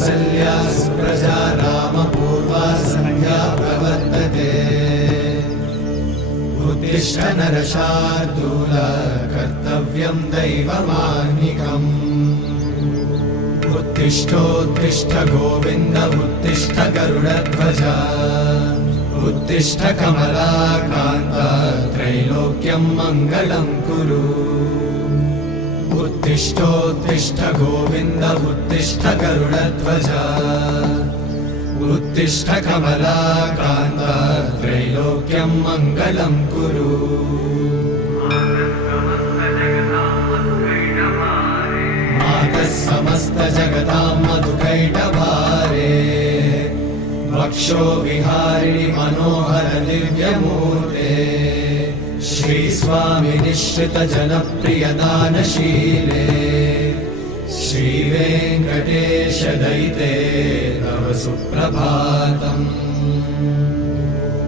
कौसल्या सुप्रजा रामपूर्वा सन्ध्या प्रवर्तते उत्तिष्ठ नरशार्दूल कर्तव्यं दैवमाह्निकम् उत्तिष्ठोत्तिष्ठ गोविन्द उत्तिष्ठ गरुडध्वज उत्तिष्ठ कमलाकान्त त्रैलोक्यं मङ्गलं कुरु उत्तिष्ठोत्तिष्ठ गोविन्द उत्तिष्ठ गरुडध्वज उत्तिष्ठ कमलाकान्त त्रैलोक्यं मङ्गलं कुरु मातः समस्त जगतां मधुकैटभारे वक्षो विहारिणि मनोहर दिव्यमूर्ते श्रीस्वामि निश्रित जनप्रिय दानशीले श्रीवेङ्कटेश दयिते तव सुप्रभातम्।